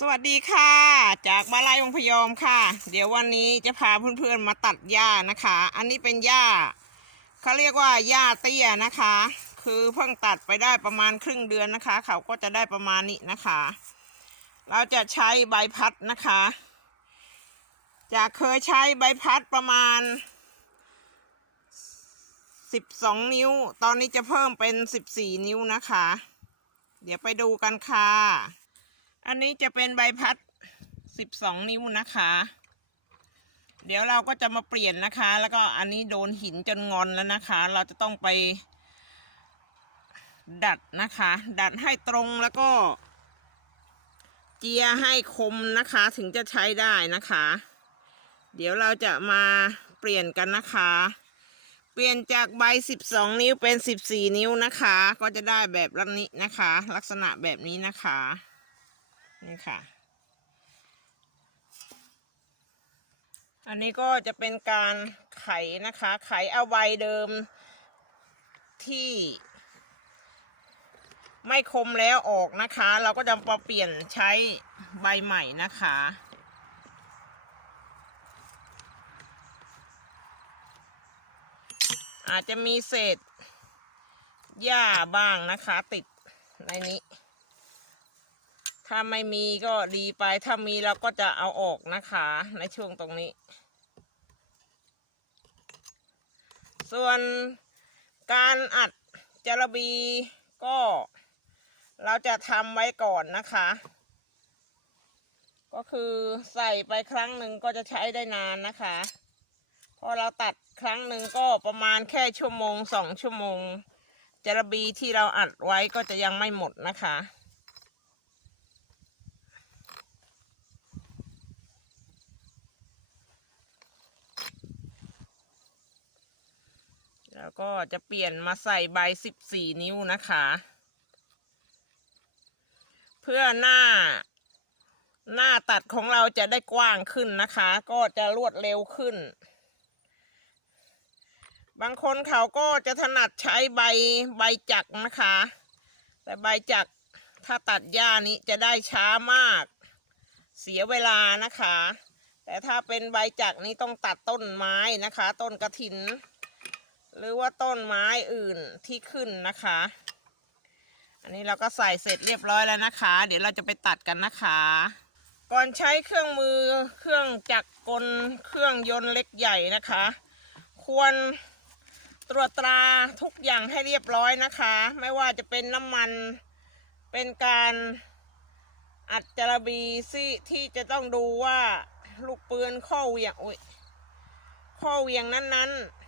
สวัสดีค่ะ จากบาลายวงพยอมค่ะ เดี๋ยววันนี้จะพาเพื่อนๆมาตัดหญ้านะคะ อันนี้เป็นหญ้าเขาเรียกว่าหญ้าเตี้ยนะคะ คือเพิ่งตัดไปได้ประมาณครึ่งเดือนนะคะ เขาก็จะได้ประมาณนี้นะคะ เราจะใช้ใบพัดนะคะ จากเคยใช้ใบพัดประมาณ12นิ้ว ตอนนี้จะเพิ่มเป็น14นิ้วนะคะ เดี๋ยวไปดูกันค่ะ อันนี้จะเป็นใบพัด12นิ้วนะคะ เดี๋ยวเราก็จะมาเปลี่ยนนะคะ แล้วก็อันนี้โดนหินจนงอนแล้วนะคะ เราจะต้องไป ดัดนะคะ ดัดให้ตรงแล้วก็ เจียให้คมนะคะถึงจะใช้ได้นะคะ เดี๋ยวเราจะมาเปลี่ยนกันนะคะ เปลี่ยนจากใบ 12 นิ้วเป็น 14 นิ้วนะคะ ก็จะได้แบบลักนี้นะคะ ลักษณะแบบนี้นะคะ นี่ค่ะ อันนี้ก็จะเป็นการไขนะคะ ไขเอาใบเดิมที่ไม่คมแล้วออกนะคะ เราก็จะมาเปลี่ยนใช้ใบใหม่นะคะ อาจจะมีเศษหญ้าบ้างนะคะ ติดในนี้ ถ้าไม่มีก็ดีไป ถ้ามีเราก็จะเอาออกนะคะ ในช่วงตรงนี้ ส่วนการอัดจระบีก็เราจะทำไว้ก่อนนะคะ ก็คือใส่ไปครั้งหนึ่งก็จะใช้ได้นานนะคะ พอเราตัดครั้งหนึ่งก็ประมาณแค่ชั่วโมงสองชั่วโมงจระบีที่เราอัดไว้ก็จะยังไม่หมดนะคะ แล้วก็จะเปลี่ยนมาใส่ใบสิบสี่นิ้วนะคะ เพื่อหน้า หน้าตัดของเราจะได้กว้างขึ้นนะคะ ก็จะรวดเร็วขึ้น บางคนเขาก็จะถนัดใช้ใบใบจักนะคะ แต่ใบจักถ้าตัดหญ้านี้จะได้ช้ามาก เสียเวลานะคะ แต่ถ้าเป็นใบจักนี้ต้องตัดต้นไม้นะคะ ต้นกระถิน หรือว่าต้นไม้อื่นที่ขึ้นนะคะ อันนี้เราก็ใส่เสร็จเรียบร้อยแล้วนะคะ เดี๋ยวเราจะไปตัดกันนะคะ ก่อนใช้เครื่องมือเครื่องจักรกลเครื่องยนต์เล็กใหญ่นะคะ ควรตรวจตราทุกอย่างให้เรียบร้อยนะคะ ไม่ว่าจะเป็นน้ำมันเป็นการอัดจระบีซี่ที่จะต้องดูว่าลูกปืนข้อเหวี่ยงอุ้ยข้อเหวี่ยงนั้นๆ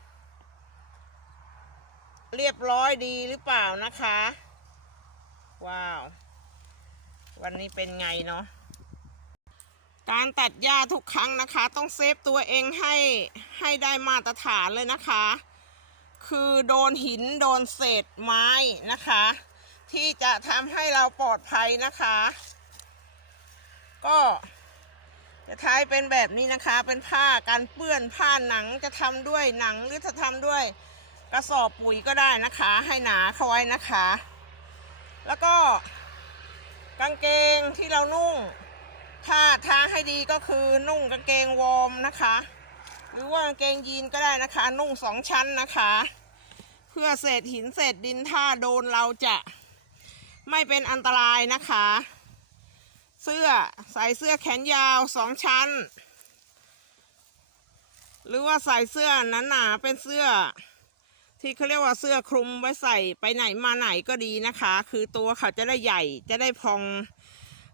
เรียบร้อยดีหรือเปล่านะคะ ว้าว วันนี้เป็นไงเนาะการตัดหญ้าทุกครั้งนะคะ ต้องเซฟตัวเองให้ให้ได้มาตรฐานเลยนะคะ คือโดนหินโดนเศษไม้นะคะ ที่จะทำให้เราปลอดภัยนะคะ ก็จะท้ายเป็นแบบนี้นะคะ เป็นผ้าการเปื้อนผ้าหนังจะทำด้วยหนังหรือจะทำด้วย กระสอบปุ๋ยก็ได้นะคะ ให้หนาเข้าไว้นะคะ แล้วก็กางเกงที่เรานุ่ง ถ้าทางให้ดีก็คือนุ่งกางเกงวอร์มนะคะ หรือว่ากางเกงยีนก็ได้นะคะ นุ่งสองชั้นนะคะ เพื่อเศษหินเศษดินถ้าโดนเราจะไม่เป็นอันตรายนะคะ เสื้อใส่เสื้อแขนยาวสองชั้น หรือว่าใส่เสื้อหนาๆเป็นเสื้อ ที่เขาเรียกว่าเสื้อคลุมไว้ใส่ไปไหนมาไหนก็ดีนะคะ คือตัวเขาจะได้ใหญ่จะได้พอง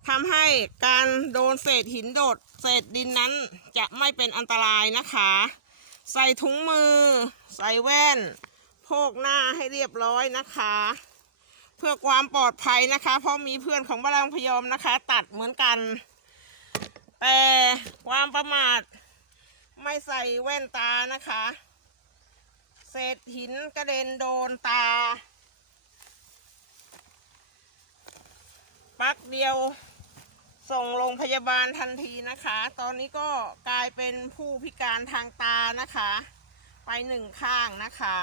ทำให้การโดนเศษหินโดดเศษดินนั้นจะไม่เป็นอันตรายนะคะ ใส่ถุงมือ ใส่แว่น โพกหน้าให้เรียบร้อยนะคะ เพื่อความปลอดภัยนะคะ เพราะมีเพื่อนของบ้านพยอมนะคะ ตัดเหมือนกัน แต่ความประมาทไม่ใส่แว่นตานะคะ เศษหินกระเด็นโดนตา ปักเดียวส่งโรงพยาบาลทันทีนะคะ ตอนนี้ก็กลายเป็นผู้พิการทางตานะคะ ไปหนึ่งข้างนะคะ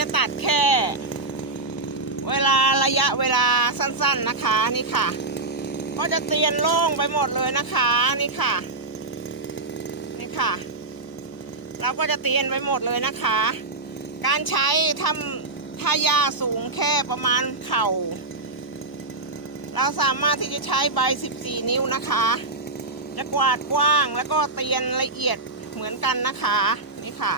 จะตัดแค่ เวลาระยะเวลาสั้นๆนะคะนี่ค่ะ ก็จะเตียนโล่งไปหมดเลยนะคะนี่ค่ะนี่ค่ะ เราก็จะเตียนไปหมดเลยนะคะ การใช้ทำถ้าหญ้าสูงแค่ประมาณเข่า เราสามารถที่จะใช้ใบ 14 นิ้วนะคะจะกวาดกว้างแล้วก็เตียนละเอียดเหมือนกันนะคะ นี่ค่ะ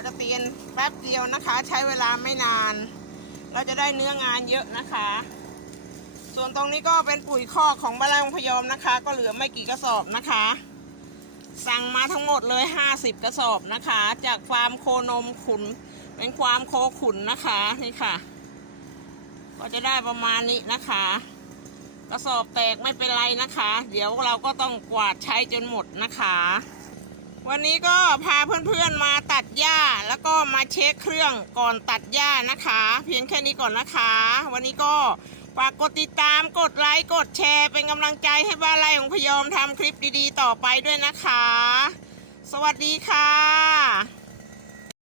ก็จะเตียนแป๊บเดียวนะคะ ใช้เวลาไม่นาน เราจะได้เนื้องานเยอะนะคะ ส่วนตรงนี้ก็เป็นปุ๋ยคอกของบ้านไร่องพยอมนะคะ ก็เหลือไม่กี่กระสอบนะคะ สั่งมาทั้งหมดเลย 50 กระสอบนะคะ จากฟาร์มโคนมขุน เป็นความโคขุนนะคะนี่ค่ะ ก็จะได้ประมาณนี้นะคะกระสอบแตกไม่เป็นไรนะคะ เดี๋ยวเราก็ต้องกวาดใช้จนหมดนะคะ วันนี้ก็พาเพื่อนๆมาตัดหญ้า แล้วก็มาเช็คเครื่องก่อนตัดหญ้านะคะ เพียงแค่นี้ก่อนนะคะ วันนี้ก็ฝากกดติดตามกดไลค์กดแชร์ เป็นกำลังใจให้บ้านไร่ของพยอมทำคลิปดีๆ ต่อไปด้วยนะคะ สวัสดีค่ะ